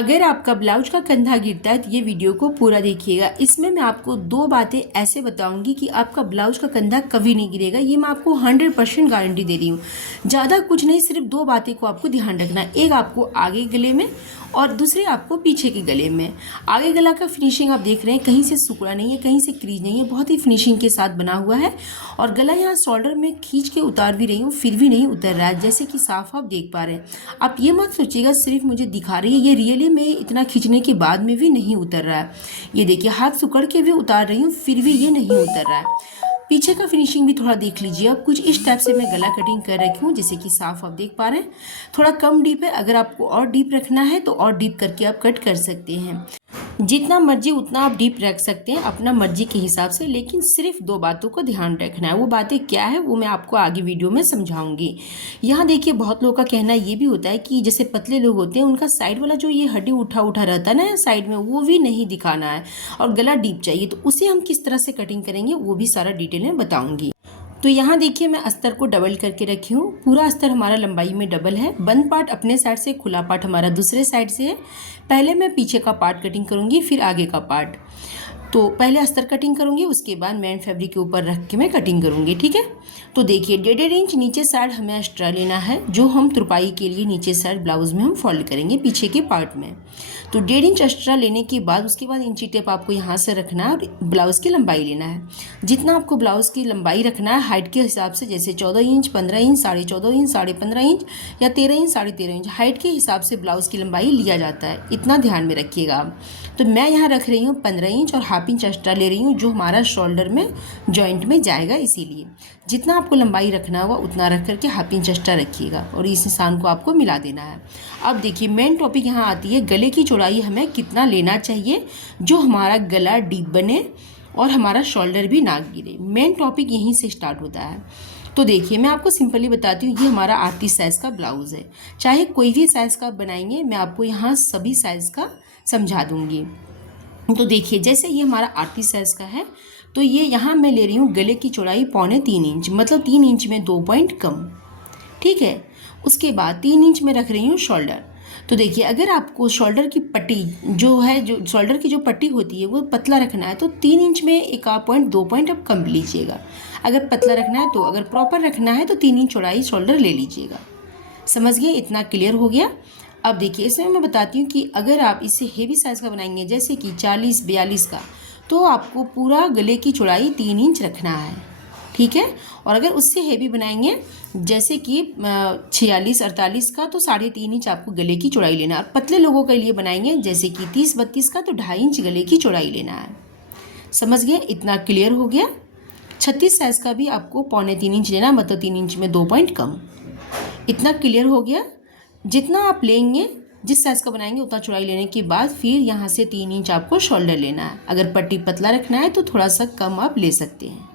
अगर आपका ब्लाउज का कंधा गिरता है तो ये वीडियो को पूरा देखिएगा। इसमें मैं आपको दो बातें ऐसे बताऊंगी कि आपका ब्लाउज का कंधा कभी नहीं गिरेगा। ये मैं आपको 100% गारंटी दे रही हूँ। ज़्यादा कुछ नहीं, सिर्फ दो बातें को आपको ध्यान रखना है। एक आपको आगे गले में और दूसरी आपको पीछे के गले में। आगे गला का फिनिशिंग आप देख रहे हैं, कहीं से सिकुड़ा नहीं है, कहीं से क्रीज नहीं है, बहुत ही फिनिशिंग के साथ बना हुआ है। और गला यहाँ शोल्डर में खींच के उतार भी रही हूँ, फिर भी नहीं उतर रहा है, जैसे कि साफ आप देख पा रहे हैं। आप ये मत सोचिएगा सिर्फ मुझे दिखा रही है, ये रियली में इतना खींचने के बाद में भी नहीं उतर रहा है। ये देखिए, हाथ सुकड़ के भी उतार रही हूँ, फिर भी ये नहीं उतर रहा है। पीछे का फिनिशिंग भी थोड़ा देख लीजिए। अब कुछ इस टाइप से मैं गला कटिंग कर रखी हूँ, जैसे कि साफ आप देख पा रहे हैं। थोड़ा कम डीप है, अगर आपको और डीप रखना है तो और डीप करके आप कट कर सकते हैं। जितना मर्जी उतना आप डीप रख सकते हैं अपना मर्जी के हिसाब से, लेकिन सिर्फ दो बातों को ध्यान रखना है। वो बातें क्या है वो मैं आपको आगे वीडियो में समझाऊंगी। यहाँ देखिए, बहुत लोगों का कहना ये भी होता है कि जैसे पतले लोग होते हैं उनका साइड वाला जो ये हड्डी उठा उठा रहता है ना साइड में, वो भी नहीं दिखाना है और गला डीप चाहिए। तो उसे हम किस तरह से कटिंग करेंगे वो भी सारा डिटेल में बताऊँगी। तो यहाँ देखिए, मैं अस्तर को डबल करके रखी हूँ। पूरा अस्तर हमारा लंबाई में डबल है। बंद पार्ट अपने साइड से, खुला पार्ट हमारा दूसरे साइड से है। पहले मैं पीछे का पार्ट कटिंग करूँगी, फिर आगे का पार्ट। तो पहले अस्तर कटिंग करूँगी, उसके बाद मेन फैब्रिक के ऊपर रख के मैं कटिंग करूँगी, ठीक है। तो देखिए, 1.5 इंच नीचे साइड हमें एक्स्ट्रा लेना है, जो हम तुरपाई के लिए नीचे साइड ब्लाउज में हम फोल्ड करेंगे पीछे के पार्ट में। तो 1.5 इंच एक्स्ट्रा लेने के बाद उसके बाद इंची टेप आपको यहाँ से रखना है और ब्लाउज़ की लंबाई लेना है। जितना आपको ब्लाउज़ की लंबाई रखना है हाइट के हिसाब से, जैसे 14 इंच, 15 इंच, 14.5 इंच, 15.5 इंच या 13 इंच, 13.5 इंच हाइट के हिसाब से ब्लाउज़ की लंबाई लिया जाता है। इतना ध्यान में रखिएगा आप। तो मैं यहाँ रख रही हूँ 15 इंच और हाफ इंच एक्स्ट्रा ले रही हूँ, जो हमारा शोल्डर में जॉइंट में जाएगा। इसीलिए जितना आपको लंबाई रखना होगा उतना रख करके हाफ इंच एक्स्ट्रा रखिएगा और इस निशान को आपको मिला देना है। अब देखिए, मेन टॉपिक यहाँ आती है, गले की चौड़ाई हमें कितना लेना चाहिए जो हमारा गला डीप बने और हमारा शोल्डर भी ना गिरे। मेन टॉपिक यहीं से स्टार्ट होता है। तो देखिए, मैं आपको सिंपली बताती हूँ, ये हमारा 38 साइज़ का ब्लाउज़ है। चाहे कोई भी साइज़ का बनाएंगे, मैं आपको यहाँ सभी साइज़ का समझा दूँगी। तो देखिए, जैसे ये हमारा 38 साइज़ का है, तो ये यहाँ मैं ले रही हूँ गले की चौड़ाई 3.25 इंच, मतलब 3 इंच में 2 पॉइंट कम, ठीक है। उसके बाद 3 इंच में रख रही हूँ शोल्डर। तो देखिए, अगर आपको शोल्डर की पट्टी जो है, जो शोल्डर की जो पट्टी होती है वो पतला रखना है तो 3 इंच में 1.2 पॉइंट आप कम लीजिएगा। अगर पतला रखना है तो, अगर प्रॉपर रखना है तो 3 इंच चौड़ाई शोल्डर ले लीजिएगा। समझ गए? इतना क्लियर हो गया। अब देखिए, इसमें मैं बताती हूँ कि अगर आप इसे हेवी साइज़ का बनाएंगे, जैसे कि 40-42 का, तो आपको पूरा गले की चौड़ाई 3 इंच रखना है, ठीक है। और अगर उससे हेवी बनाएंगे, जैसे कि 46-48 का, तो 3.5 इंच आपको गले की चौड़ाई लेना है। और पतले लोगों के लिए बनाएंगे, जैसे कि 30-32 का, तो 2.5 इंच गले की चौड़ाई लेना है। समझ गए? इतना क्लियर हो गया। 36 साइज़ का भी आपको 3.25 इंच लेना, मतलब 3 इंच में 2 पॉइंट कम। इतना क्लियर हो गया। जितना आप लेंगे, जिस साइज़ का बनाएंगे उतना चौड़ाई लेने के बाद फिर यहाँ से 3 इंच आपको शोल्डर लेना है। अगर पट्टी पतला रखना है तो थोड़ा सा कम आप ले सकते हैं।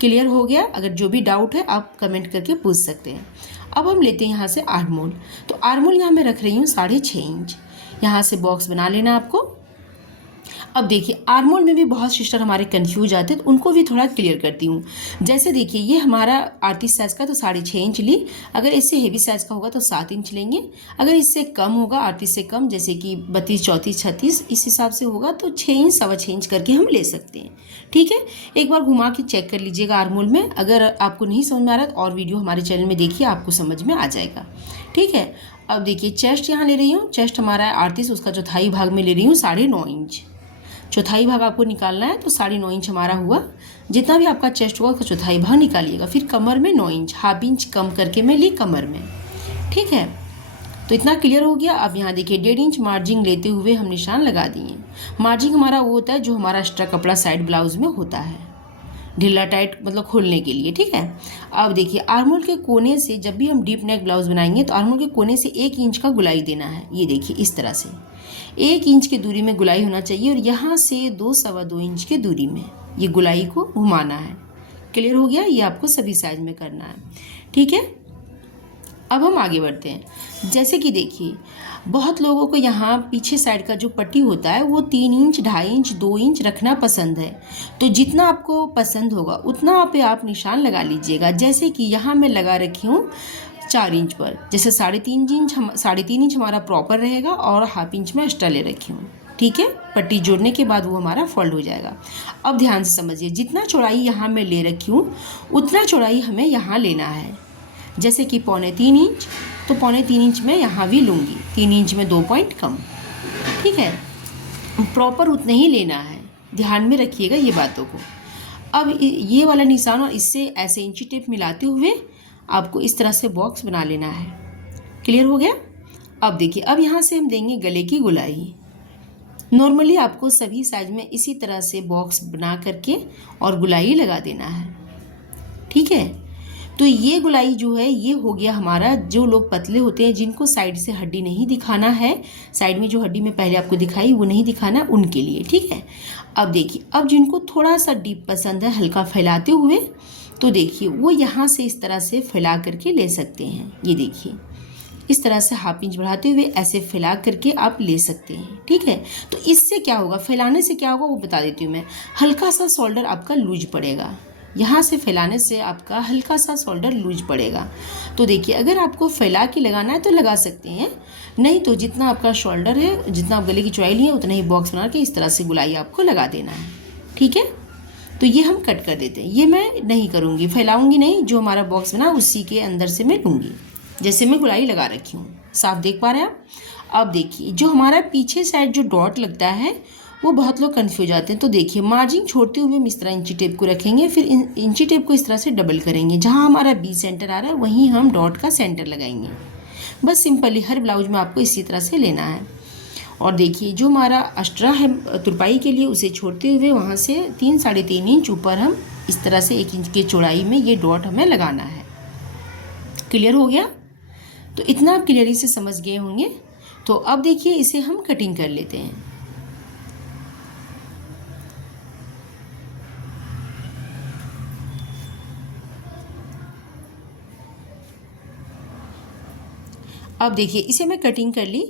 क्लियर हो गया? अगर जो भी डाउट है आप कमेंट करके पूछ सकते हैं। अब हम लेते हैं यहाँ से आर्मोल। तो आर्मोल यहाँ मैं रख रही हूँ 6.5 इंच। यहाँ से बॉक्स बना लेना आपको। अब देखिए, आर्मोल में भी बहुत सिस्टर हमारे कंफ्यूज आते हैं, तो उनको भी थोड़ा क्लियर करती हूँ। जैसे देखिए, ये हमारा 38 साइज़ का तो 6.5 इंच ली। अगर इससे हेवी साइज़ का होगा तो 7 इंच लेंगे। अगर इससे कम होगा, 38 से कम, जैसे कि 32, 34, 36, इस हिसाब से होगा तो 6 इंच, 6.25 इंच करके हम ले सकते हैं, ठीक है। एक बार घुमा के चेक कर लीजिएगा आर्मोल में। अगर आपको नहीं समझ में आ रहा है तो और वीडियो हमारे चैनल में देखिए, आपको समझ में आ जाएगा, ठीक है। अब देखिए, चेस्ट यहाँ ले रही हूँ। चेस्ट हमारा 38, उसका चौथाई भाग में ले रही हूँ 9.5 इंच। चौथाई भाग आपको निकालना है, तो 9.5 इंच हमारा हुआ। जितना भी आपका चेस्ट होगा उसका चौथाई भाग निकालिएगा। फिर कमर में 9 इंच, हाफ इंच कम करके मैं ली कमर में, ठीक है। तो इतना क्लियर हो गया। अब यहाँ देखिए, 1.5 इंच मार्जिंग लेते हुए हम निशान लगा दिए। मार्जिंग हमारा वो होता है जो हमारा एक्स्ट्रा कपड़ा साइड ब्लाउज में होता है, ढीला टाइट मतलब खोलने के लिए, ठीक है। अब देखिए, आर्मोल के कोने से जब भी हम डीप नेक ब्लाउज बनाएंगे तो आर्मोल के कोने से 1 इंच का गुलाई देना है। ये देखिए, इस तरह से 1 इंच की दूरी में गुलाई होना चाहिए और यहाँ से 2-2.25 इंच की दूरी में ये गुलाई को घुमाना है। क्लियर हो गया? ये आपको सभी साइज में करना है, ठीक है। अब हम आगे बढ़ते हैं। जैसे कि देखिए, बहुत लोगों को यहाँ पीछे साइड का जो पट्टी होता है वो 3 इंच, 2.5 इंच, 2 इंच रखना पसंद है। तो जितना आपको पसंद होगा उतना पे आप निशान लगा लीजिएगा। जैसे कि यहाँ मैं लगा रखी हूँ 4 इंच पर। जैसे 3.5 इंच हमारा प्रॉपर रहेगा और 1/2 इंच में एक्स्ट्रा ले रखी हूँ। ठीक है, पट्टी जोड़ने के बाद वो हमारा फोल्ड हो जाएगा। अब ध्यान से समझिए, जितना चौड़ाई यहाँ मैं ले रखी हूँ उतना चौड़ाई हमें यहाँ लेना है। जैसे कि 3.25 इंच, तो 3.25 इंच में यहाँ भी लूँगी, 3 इंच में 2 पॉइंट कम। ठीक है, प्रॉपर उतना ही लेना है, ध्यान में रखिएगा ये बातों को। अब ये वाला निशान और इससे ऐसे इंची टेप मिलाते हुए आपको इस तरह से बॉक्स बना लेना है। क्लियर हो गया? अब देखिए, अब यहाँ से हम देंगे गले की गुलाई। नॉर्मली आपको सभी साइज में इसी तरह से बॉक्स बना करके और गुलाई लगा देना है। ठीक है, तो ये गुलाई जो है ये हो गया हमारा। जो लोग पतले होते हैं, जिनको साइड से हड्डी नहीं दिखाना है, साइड में जो हड्डी में पहले आपको दिखाई वो नहीं दिखाना, उनके लिए। ठीक है, अब देखिए, अब जिनको थोड़ा सा डीप पसंद है हल्का फैलाते हुए, तो देखिए वो यहाँ से इस तरह से फैला करके ले सकते हैं। ये देखिए, इस तरह से 1/2 इंच बढ़ाते हुए ऐसे फैला करके आप ले सकते हैं। ठीक है, तो इससे क्या होगा, फैलाने से क्या होगा वो बता देती हूँ मैं। हल्का सा शोल्डर आपका लूज पड़ेगा, यहाँ से फैलाने से आपका हल्का सा शोल्डर लूज पड़ेगा। तो देखिए, अगर आपको फैला के लगाना है तो लगा सकते हैं, नहीं तो जितना आपका शोल्डर है, जितना आप गले की चौड़ाई लिए उतना ही बॉक्स बना के इस तरह से गुलाई आपको लगा देना है। ठीक है, तो ये हम कट कर देते हैं। ये मैं नहीं करूँगी, फैलाऊँगी नहीं, जो हमारा बॉक्स बना उसी के अंदर से मैं लूँगी, जैसे मैं गुलाई लगा रखी हूँ। साफ देख पा रहे हैं आप? अब देखिए, जो हमारा पीछे साइड जो डॉट लगता है वो बहुत लोग कन्फ्यूज आते हैं। तो देखिए, मार्जिन छोड़ते हुए हम इस तरह इंची टेप को रखेंगे, फिर इंची टेप को इस तरह से डबल करेंगे। जहाँ हमारा बी सेंटर आ रहा है वहीं हम डॉट का सेंटर लगाएंगे। बस सिंपली हर ब्लाउज में आपको इसी तरह से लेना है। और देखिए, जो हमारा अस्ट्रा है तुरपाई के लिए, उसे छोड़ते हुए वहाँ से 3-3.5 इंच ऊपर हम इस तरह से 1 इंच की चौड़ाई में ये डॉट हमें लगाना है। क्लियर हो गया? तो इतना आप क्लियरी से समझ गए होंगे। तो अब देखिए, इसे हम कटिंग कर लेते हैं। अब देखिए, इसे मैं कटिंग कर ली।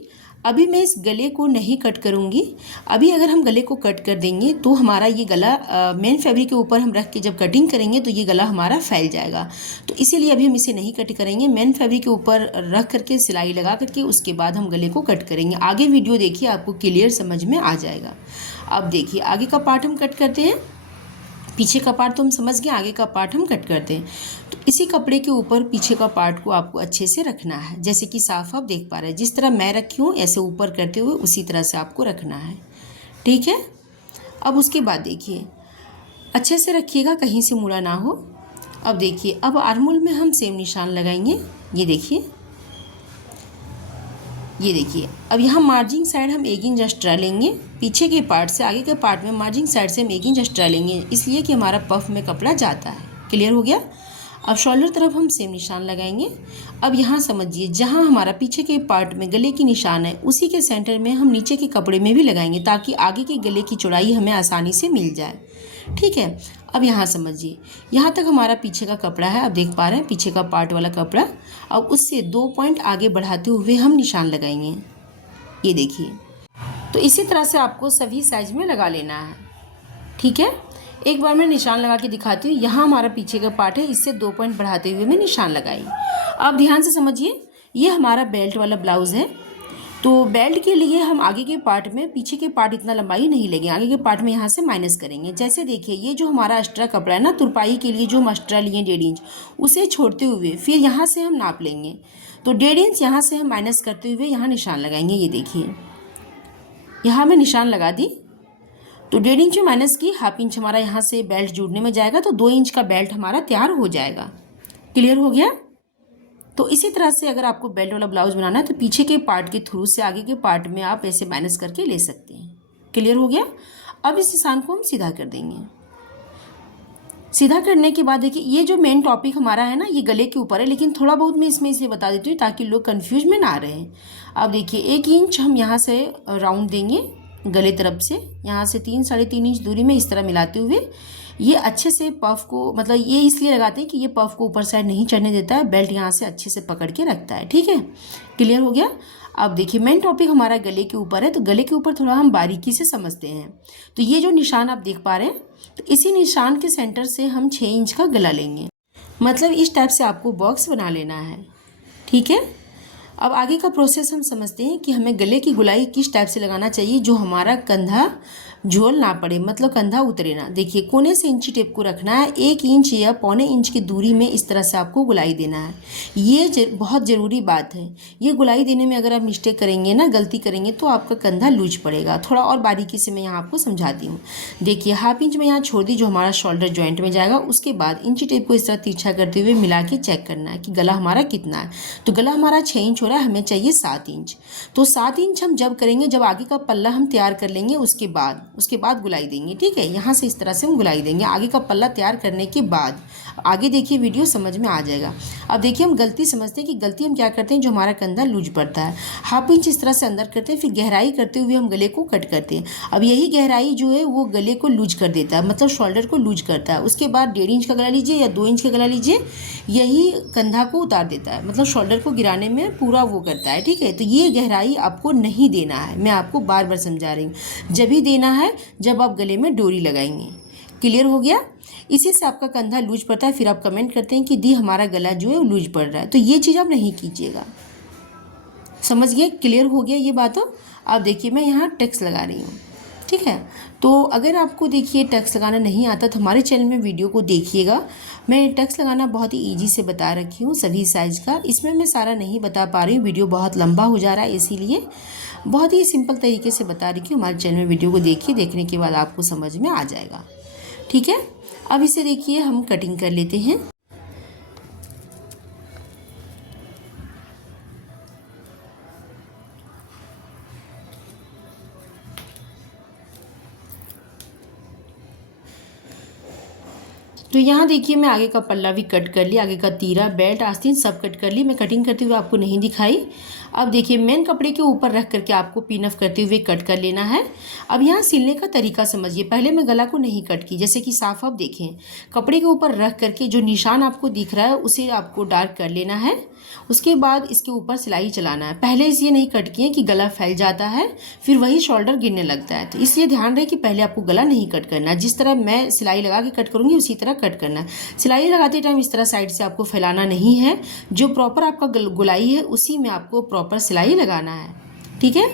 अभी मैं इस गले को नहीं कट करूँगी। अभी अगर हम गले को कट कर देंगे तो हमारा ये गला मेन फैब्रिक के ऊपर हम रख के जब कटिंग करेंगे तो ये गला हमारा फैल जाएगा। तो इसीलिए अभी हम इसे नहीं कट करेंगे। मेन फैब्रिक के ऊपर रख करके सिलाई लगा करके उसके बाद हम गले को कट करेंगे। आगे वीडियो देखिए, आपको क्लियर समझ में आ जाएगा। अब देखिए, आगे का पार्ट हम कट करते हैं। पीछे का पार्ट तो हम समझ गए, आगे का पार्ट हम कट करते हैं। तो इसी कपड़े के ऊपर पीछे का पार्ट को आपको अच्छे से रखना है, जैसे कि साफ आप देख पा रहे हैं। जिस तरह मैं रखी हूँ ऐसे ऊपर करते हुए उसी तरह से आपको रखना है। ठीक है, अब उसके बाद देखिए, अच्छे से रखिएगा, कहीं से मुड़ा ना हो। अब देखिए, अब आर्मोल में हम सेम निशान लगाएंगे। ये देखिए, ये देखिए, अब यहाँ मार्जिंग साइड हम 1 इंच एक्स्ट्रा लेंगे। पीछे के पार्ट से आगे के पार्ट में मार्जिंग साइड से हम 1 इंच एक्स्ट्रा लेंगे, इसलिए कि हमारा पफ में कपड़ा जाता है। क्लियर हो गया? अब शोल्डर तरफ हम सेम निशान लगाएंगे। अब यहाँ समझिए, जहाँ हमारा पीछे के पार्ट में गले की निशान है उसी के सेंटर में हम नीचे के कपड़े में भी लगाएंगे, ताकि आगे के गले की चौड़ाई हमें आसानी से मिल जाए। ठीक है, अब यहाँ समझिए, यहाँ तक हमारा पीछे का कपड़ा है। अब देख पा रहे हैं पीछे का पार्ट वाला कपड़ा। अब उससे 2 पॉइंट आगे बढ़ाते हुए हम निशान लगाएंगे। ये देखिए, तो इसी तरह से आपको सभी साइज में लगा लेना है। ठीक है, एक बार मैं निशान लगा के दिखाती हूँ। यहाँ हमारा पीछे का पार्ट है, इससे 2 पॉइंट बढ़ाते हुए मैं निशान लगाई। अब ध्यान से समझिए, ये हमारा बेल्ट वाला ब्लाउज़ है। तो बेल्ट के लिए हम आगे के पार्ट में पीछे के पार्ट इतना लंबाई नहीं लेंगे, आगे के पार्ट में यहाँ से माइनस करेंगे। जैसे देखिए, ये जो हमारा एक्स्ट्रा कपड़ा है ना, तुरपाई के लिए जो हम एक्स्ट्रा लिए 1.5 इंच, उसे छोड़ते हुए फिर यहाँ से हम नाप लेंगे। तो 1.5 इंच यहाँ से हम माइनस करते हुए यहाँ निशान लगाएंगे। ये देखिए, यहाँ मैं निशान लगा दी। तो 1.5 इंच में माइनस की, 1/2 इंच हमारा यहाँ से बेल्ट जुड़ने में जाएगा, तो 2 इंच का बेल्ट हमारा तैयार हो जाएगा। क्लियर हो गया? तो इसी तरह से अगर आपको बेल्ट वाला ब्लाउज बनाना है तो पीछे के पार्ट के थ्रू से आगे के पार्ट में आप ऐसे माइनस करके ले सकते हैं। क्लियर हो गया? अब इस निशान को हम सीधा कर देंगे। सीधा करने के बाद देखिए, ये जो मेन टॉपिक हमारा है ना, ये गले के ऊपर है, लेकिन थोड़ा बहुत मैं इसमें इसलिए बता देती हूँ ताकि लोग कन्फ्यूज में ना रहे। अब देखिए, 1 इंच हम यहाँ से राउंड देंगे गले तरफ से, यहाँ से 3-3.5 इंच दूरी में इस तरह मिलाते हुए ये अच्छे से पफ को, मतलब ये इसलिए लगाते हैं कि ये पफ को ऊपर साइड नहीं चढ़ने देता है, बेल्ट यहाँ से अच्छे से पकड़ के रखता है। ठीक है, क्लियर हो गया? अब देखिए, मेन टॉपिक हमारा गले के ऊपर है, तो गले के ऊपर थोड़ा हम बारीकी से समझते हैं। तो ये जो निशान आप देख पा रहे हैं, तो इसी निशान के सेंटर से हम 6 इंच का गला लेंगे। मतलब इस टाइप से आपको बॉक्स बना लेना है। ठीक है। अब आगे का प्रोसेस हम समझते हैं कि हमें गले की गोलाई किस टाइप से लगाना चाहिए जो हमारा कंधा झोल ना पड़े, मतलब कंधा उतरे ना। देखिए कोने से इंची टेप को रखना है, 1 इंच या पौने इंच की दूरी में इस तरह से आपको गोलाई देना है। ये बहुत ज़रूरी बात है। ये गोलाई देने में अगर आप मिस्टेक करेंगे ना, गलती करेंगे तो आपका कंधा लूज पड़ेगा। थोड़ा और बारीकी से मैं यहाँ आपको समझाती हूँ। देखिए 1/2 इंच में यहाँ छोड़ दी जो हमारा शोल्डर जॉइंट में जाएगा। उसके बाद इंची टेप को इस तरह तिरछा करते हुए मिला के चेक करना है कि गला हमारा कितना है। तो गला हमारा 6 इंच हो रहा है, हमें चाहिए 7 इंच। तो 7 इंच हम जब करेंगे, जब आगे का पल्ला हम तैयार कर लेंगे उसके बाद गुलाई देंगे। ठीक है, यहाँ से इस तरह से हम गुलाई देंगे आगे का पल्ला तैयार करने के बाद। आगे देखिए वीडियो समझ में आ जाएगा। अब देखिए हम गलती समझते हैं कि गलती हम क्या करते हैं, जो हमारा कंधा लूज पड़ता है 1/2 इंच इस तरह से अंदर करते हैं, फिर गहराई करते हुए हम गले को कट करते हैं। अब यही गहराई जो है वो गले को लूज कर देता है, मतलब शोल्डर को लूज करता है। उसके बाद 1.5 इंच का गला लीजिए या 2 इंच का गला लीजिए, यही कंधा को उतार देता है, मतलब शोल्डर को गिराने में पूरा वो करता है। ठीक है, तो ये गहराई आपको नहीं देना है, मैं आपको बार बार समझा रही हूँ। जब ही देना है जब आप गले में डोरी लगाएंगे। क्लियर हो गया? इसी से आपका कंधा लूज पड़ता है। फिर आप कमेंट करते हैं कि दी हमारा गला जो है लूज पड़ रहा है, तो ये चीज़ आप नहीं कीजिएगा। समझ गए? क्लियर हो गया ये बात? अब देखिए मैं यहाँ टेक्स लगा रही हूँ। ठीक है, तो अगर आपको देखिए टक्स लगाना नहीं आता तो हमारे चैनल में वीडियो को देखिएगा। मैं टक्स लगाना बहुत ही ईजी से बता रखी हूँ सभी साइज़ का। इसमें मैं सारा नहीं बता पा रही हूँ, वीडियो बहुत लंबा हो जा रहा है, इसीलिए बहुत ही सिंपल तरीके से बता रही हूँ। हमारे चैनल में वीडियो को देखिए, देखने के बाद आपको समझ में आ जाएगा। ठीक है, अब इसे देखिए हम कटिंग कर लेते हैं। तो यहाँ देखिए मैं आगे का पल्ला भी कट कर लिया, आगे का तीरा, बेल्ट, आस्तीन सब कट कर ली। मैं कटिंग करते हुए आपको नहीं दिखाई। अब देखिए मेन कपड़े के ऊपर रख करके आपको पिन अप करते हुए कट कर लेना है। अब यहाँ सिलने का तरीका समझिए। पहले मैं गला को नहीं कट की, जैसे कि साफ आप देखें, कपड़े के ऊपर रख करके जो निशान आपको दिख रहा है उसे आपको डार्क कर लेना है। उसके बाद इसके ऊपर सिलाई चलाना है। पहले इसलिए नहीं कट किए कि गला फैल जाता है, फिर वही शोल्डर गिरने लगता है। तो इसलिए ध्यान रहे कि पहले आपको गला नहीं कट करना है। जिस तरह मैं सिलाई लगा के कट करूँगी उसी तरह कट करना है। सिलाई लगाते टाइम इस तरह साइड से आपको फैलाना नहीं है, जो प्रॉपर आपका गोलाई है उसी में आपको प्रॉपर सिलाई लगाना है। ठीक है,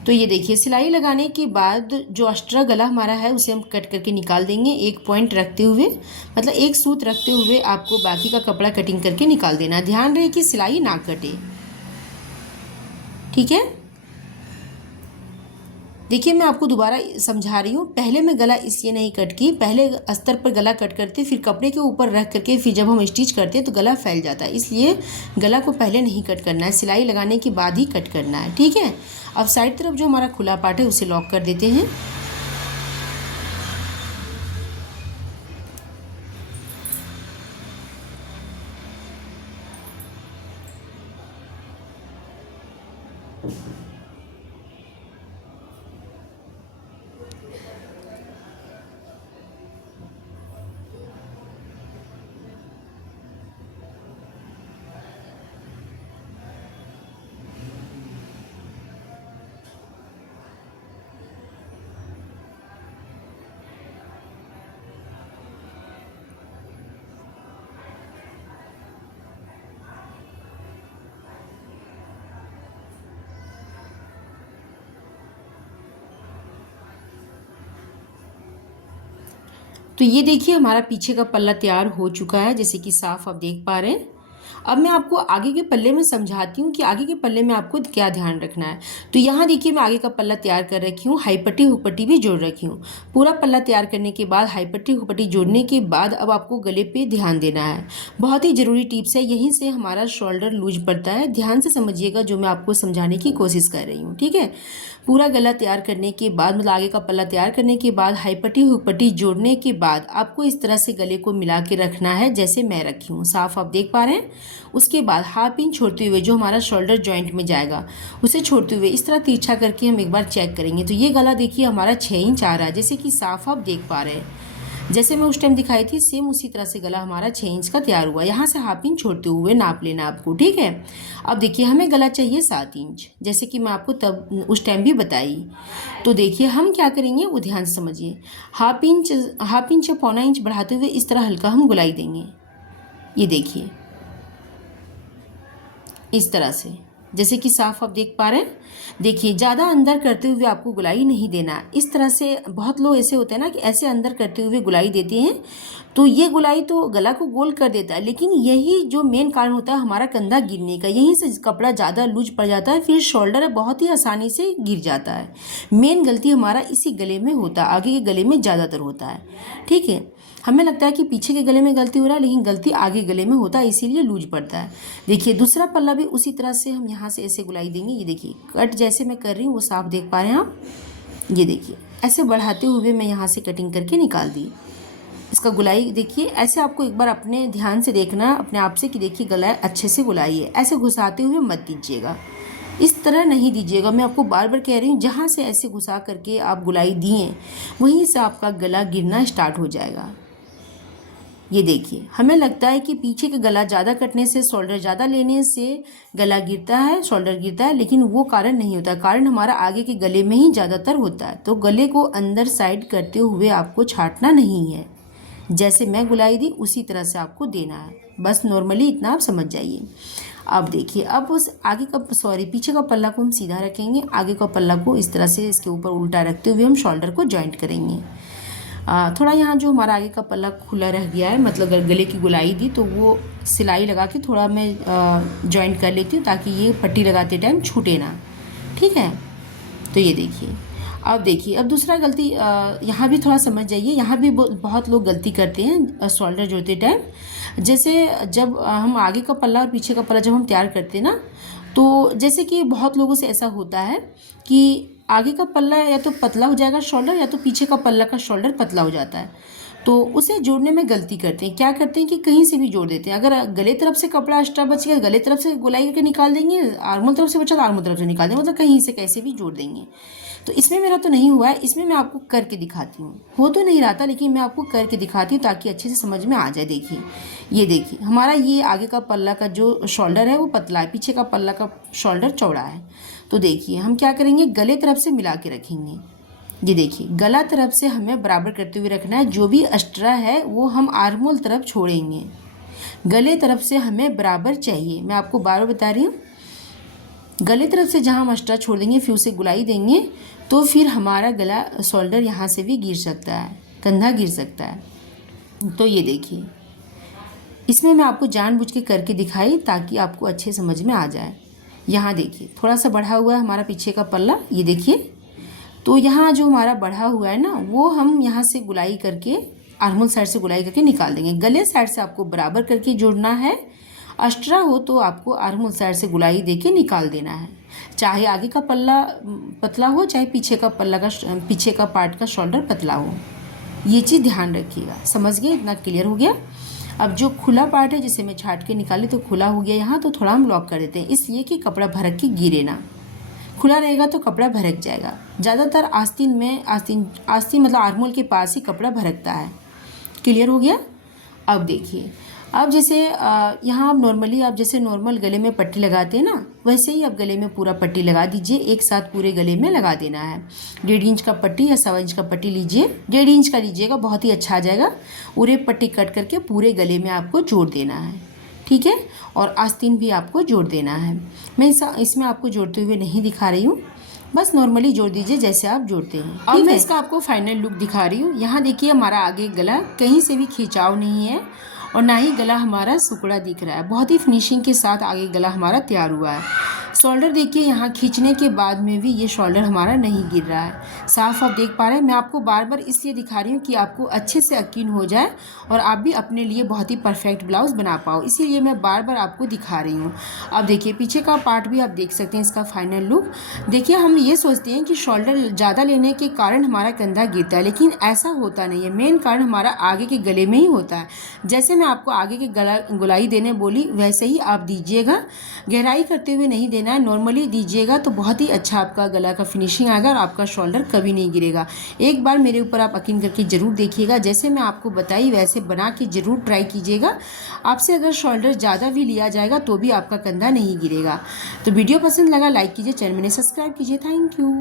तो ये देखिए सिलाई लगाने के बाद जो एक्स्ट्रा गला हमारा है उसे हम कट करके निकाल देंगे। एक पॉइंट रखते हुए, मतलब एक सूत रखते हुए आपको बाकी का कपड़ा कटिंग करके निकाल देना। ध्यान रहे कि सिलाई ना कटे। ठीक है, देखिए मैं आपको दोबारा समझा रही हूँ। पहले मैं गला इसलिए नहीं कट की, पहले अस्तर पर गला कट करते, फिर कपड़े के ऊपर रख करके फिर जब हम स्टिच करते हैं तो गला फैल जाता है, इसलिए गला को पहले नहीं कट करना है, सिलाई लगाने के बाद ही कट करना है। ठीक है, अब साइड तरफ जो हमारा खुला पार्ट है उसे लॉक कर देते हैं। तो ये देखिए हमारा पीछे का पल्ला तैयार हो चुका है, जैसे कि साफ आप देख पा रहे हैं। अब मैं आपको आगे के पल्ले में समझाती हूँ कि आगे के पल्ले में आपको क्या ध्यान रखना है। तो यहाँ देखिए मैं आगे का पल्ला तैयार कर रखी हूँ, हाई पट्टी हुक पट्टी भी जोड़ रखी हूँ। पूरा पल्ला तैयार करने के बाद हाई पट्टी हुक पट्टी जोड़ने के बाद अब आपको गले पे ध्यान देना है। बहुत ही ज़रूरी टिप्स है, यहीं से हमारा शोल्डर लूज पड़ता है। ध्यान से समझिएगा जो मैं आपको समझाने की कोशिश कर रही हूँ। ठीक है, पूरा गला तैयार करने के बाद, मतलब आगे का पल्ला तैयार करने के बाद हाई पट्टी हुक पट्टी जोड़ने के बाद आपको इस तरह से गले को मिला के रखना है, जैसे मैं रखी हूँ, साफ आप देख पा रहे हैं। उसके बाद 1/2 इंच छोड़ते हुए जो हमारा शोल्डर जॉइंट में जाएगा उसे छोड़ते हुए इस तरह तिरछा करके हम एक बार चेक करेंगे। तो ये गला देखिए हमारा 6 इंच आ रहा है, जैसे कि साफ आप देख पा रहे हैं। जैसे मैं उस टाइम दिखाई थी सेम उसी तरह से गला हमारा 6 इंच का तैयार हुआ। यहाँ से हाफ इंच छोड़ते हुए नाप लेना आपको, ठीक है। अब देखिए हमें गला चाहिए 7 इंच, जैसे कि मैं आपको तब उस टाइम भी बताई। तो देखिए हम क्या करेंगे वो ध्यान से समझिए। हाफ इंच या पौना इंच बढ़ाते हुए इस तरह हल्का हम गुलाई देंगे। ये देखिए इस तरह से, जैसे कि साफ आप देख पा रहे हैं। देखिए ज़्यादा अंदर करते हुए आपको गुलाई नहीं देना। इस तरह से बहुत लोग ऐसे होते हैं ना कि ऐसे अंदर करते हुए गुलाई देते हैं, तो ये गुलाई तो गला को गोल कर देता है, लेकिन यही जो मेन कारण होता है हमारा कंधा गिरने का। यहीं से कपड़ा ज़्यादा लूज पड़ जाता है, फिर शोल्डर बहुत ही आसानी से गिर जाता है। मेन गलती हमारा इसी गले में होता है, आगे के गले में ज़्यादातर होता है, ठीक है। हमें लगता है कि पीछे के गले में गलती हो रहा है, लेकिन गलती आगे गले में होता है, इसीलिए लूज पड़ता है। देखिए दूसरा पल्ला भी उसी तरह से हम यहाँ से ऐसे गुलाई देंगे। ये देखिए कट जैसे मैं कर रही हूँ वो साफ देख पा रहे हैं आप। ये देखिए ऐसे बढ़ाते हुए मैं यहाँ से कटिंग करके निकाल दी। इसका गुलाई देखिए, ऐसे आपको एक बार अपने ध्यान से देखना अपने आप से कि देखिए गला अच्छे से गुलाई है। ऐसे घुसाते हुए मत दीजिएगा, इस तरह नहीं दीजिएगा। मैं आपको बार बार कह रही हूँ, जहाँ से ऐसे घुसा करके आप गुलाई दिए वहीं से आपका गला गिरना स्टार्ट हो जाएगा। ये देखिए हमें लगता है कि पीछे का गला ज़्यादा कटने से, शोल्डर ज़्यादा लेने से गला गिरता है, शोल्डर गिरता है, लेकिन वो कारण नहीं होता। कारण हमारा आगे के गले में ही ज़्यादातर होता है। तो गले को अंदर साइड करते हुए आपको छाटना नहीं है, जैसे मैं गुलाई दी उसी तरह से आपको देना है। बस नॉर्मली इतना आप समझ जाइए। अब देखिए अब उस आगे का पीछे का पल्ला को हम सीधा रखेंगे, आगे का पल्ला को इस तरह से इसके ऊपर उल्टा रखते हुए हम शोल्डर को जॉइंट करेंगे। थोड़ा यहाँ जो हमारा आगे का पल्ला खुला रह गया है, मतलब गले की गुलाई दी, तो वो सिलाई लगा के थोड़ा मैं जॉइंट कर लेती हूँ ताकि ये पट्टी लगाते टाइम छूटे ना, ठीक है। तो ये देखिए अब देखिए अब दूसरा गलती यहाँ भी थोड़ा समझ जाइए। यहाँ भी बहुत लोग गलती करते हैं शोल्डर जोड़ते टाइम। जैसे जब हम आगे का पल्ला और पीछे का पल्ला जब हम तैयार करते हैं ना, तो जैसे कि बहुत लोगों से ऐसा होता है कि आगे का पल्ला या तो पतला हो जाएगा शोल्डर, या तो पीछे का पल्ला का शोल्डर पतला हो जाता है। तो उसे जोड़ने में गलती करते हैं। क्या करते हैं कि कहीं से भी जोड़ देते हैं। अगर गले तरफ से कपड़ा एक्स्ट्रा बच गया, गले तरफ से गुलाई करके निकाल देंगे, आर्मोल तरफ से बचा तो आर्मोल तरफ से निकाल देंगे, मतलब कहीं से कैसे भी जोड़ देंगे। तो इसमें मेरा तो नहीं हुआ है, इसमें मैं आपको करके दिखाती हूँ। हो तो नहीं रहा था, लेकिन मैं आपको करके दिखाती हूँ ताकि अच्छे से समझ में आ जाए। देखिए ये देखिए हमारा ये आगे का पल्ला का जो शोल्डर है वो पतला है, पीछे का पल्ला का शोल्डर चौड़ा है। तो देखिए हम क्या करेंगे, गले तरफ से मिला के रखेंगे। ये देखिए गला तरफ से हमें बराबर करते हुए रखना है। जो भी एक्स्ट्रा है वो हम आर्मोल तरफ छोड़ेंगे, गले तरफ से हमें बराबर चाहिए। मैं आपको बार बार बता रही हूँ, गले तरफ से जहाँ हम एक्स्ट्रा छोड़ देंगे फिर उसे गुलाई देंगे, तो फिर हमारा गला शोल्डर यहाँ से भी गिर सकता है, कंधा गिर सकता है। तो ये देखिए इसमें मैं आपको जानबूझ के करके दिखाई ताकि आपको अच्छे समझ में आ जाए। यहाँ देखिए थोड़ा सा बढ़ा हुआ है हमारा पीछे का पल्ला, ये देखिए। तो यहाँ जो हमारा बढ़ा हुआ है ना, वो हम यहाँ से गुलाई करके आर्मोल साइड से गुलाई करके निकाल देंगे। गले साइड से आपको बराबर करके जोड़ना है। एक्स्ट्रा हो तो आपको आर्मोल साइड से गुलाई दे के निकाल देना है। चाहे आगे का पल्ला पतला हो, चाहे पीछे का पार्ट का शोल्डर पतला हो, ये चीज़ ध्यान रखिएगा। समझ गए? इतना क्लियर हो गया। अब जो खुला पार्ट है, जिसे मैं छाट के निकाली तो खुला हो गया यहाँ, तो थोड़ा हम लॉक कर देते हैं, इसलिए कि कपड़ा भरक के गिरे ना। खुला रहेगा तो कपड़ा भरक जाएगा। ज़्यादातर आस्तीन मतलब आर्मोल के पास ही कपड़ा भरकता है। क्लियर हो गया? अब देखिए, अब जैसे यहाँ आप नॉर्मली आप जैसे नॉर्मल गले में पट्टी लगाते हैं ना, वैसे ही आप गले में पूरा पट्टी लगा दीजिए। एक साथ पूरे गले में लगा देना है। 1.5 इंच का पट्टी या 1.25 इंच का पट्टी लीजिए, 1.5 इंच का लीजिएगा, बहुत ही अच्छा आ जाएगा। पूरे पट्टी कट करके पूरे गले में आपको जोड़ देना है, ठीक है। और आस्तीन भी आपको जोड़ देना है। मैं इसमें आपको जोड़ते हुए नहीं दिखा रही हूँ, बस नॉर्मली जोड़ दीजिए जैसे आप जोड़ते हैं। अब मैं इसका आपको फाइनल लुक दिखा रही हूँ। यहाँ देखिए हमारा आगे गला कहीं से भी खिंचाव नहीं है और ना ही गला हमारा सुकड़ा दिख रहा है। बहुत ही फिनिशिंग के साथ आगे गला हमारा तैयार हुआ है। शोल्डर देखिए, यहाँ खींचने के बाद में भी ये शोल्डर हमारा नहीं गिर रहा है, साफ आप देख पा रहे हैं। मैं आपको बार बार इसलिए दिखा रही हूँ कि आपको अच्छे से यकीन हो जाए और आप भी अपने लिए बहुत ही परफेक्ट ब्लाउज बना पाओ, इसीलिए मैं बार बार आपको दिखा रही हूँ। अब देखिए पीछे का पार्ट भी आप देख सकते हैं, इसका फाइनल लुक देखिए। हम ये सोचते हैं कि शोल्डर ज़्यादा लेने के कारण हमारा कंधा गिरता है, लेकिन ऐसा होता नहीं है। मेन कारण हमारा आगे के गले में ही होता है। जैसे मैं आपको आगे के गुलाई देने बोली, वैसे ही आप दीजिएगा। गहराई करते हुए नहीं देना देना है, नॉर्मली दीजिएगा तो बहुत ही अच्छा आपका गला का फिनिशिंग आएगा और आपका शोल्डर कभी नहीं गिरेगा। एक बार मेरे ऊपर आप यकीन करके ज़रूर देखिएगा, जैसे मैं आपको बताई वैसे बना के ज़रूर ट्राई कीजिएगा। आपसे अगर शोल्डर ज़्यादा भी लिया जाएगा तो भी आपका कंधा नहीं गिरेगा। तो वीडियो पसंद लगा लाइक कीजिए, चैनल में सब्सक्राइब कीजिए। Thank you.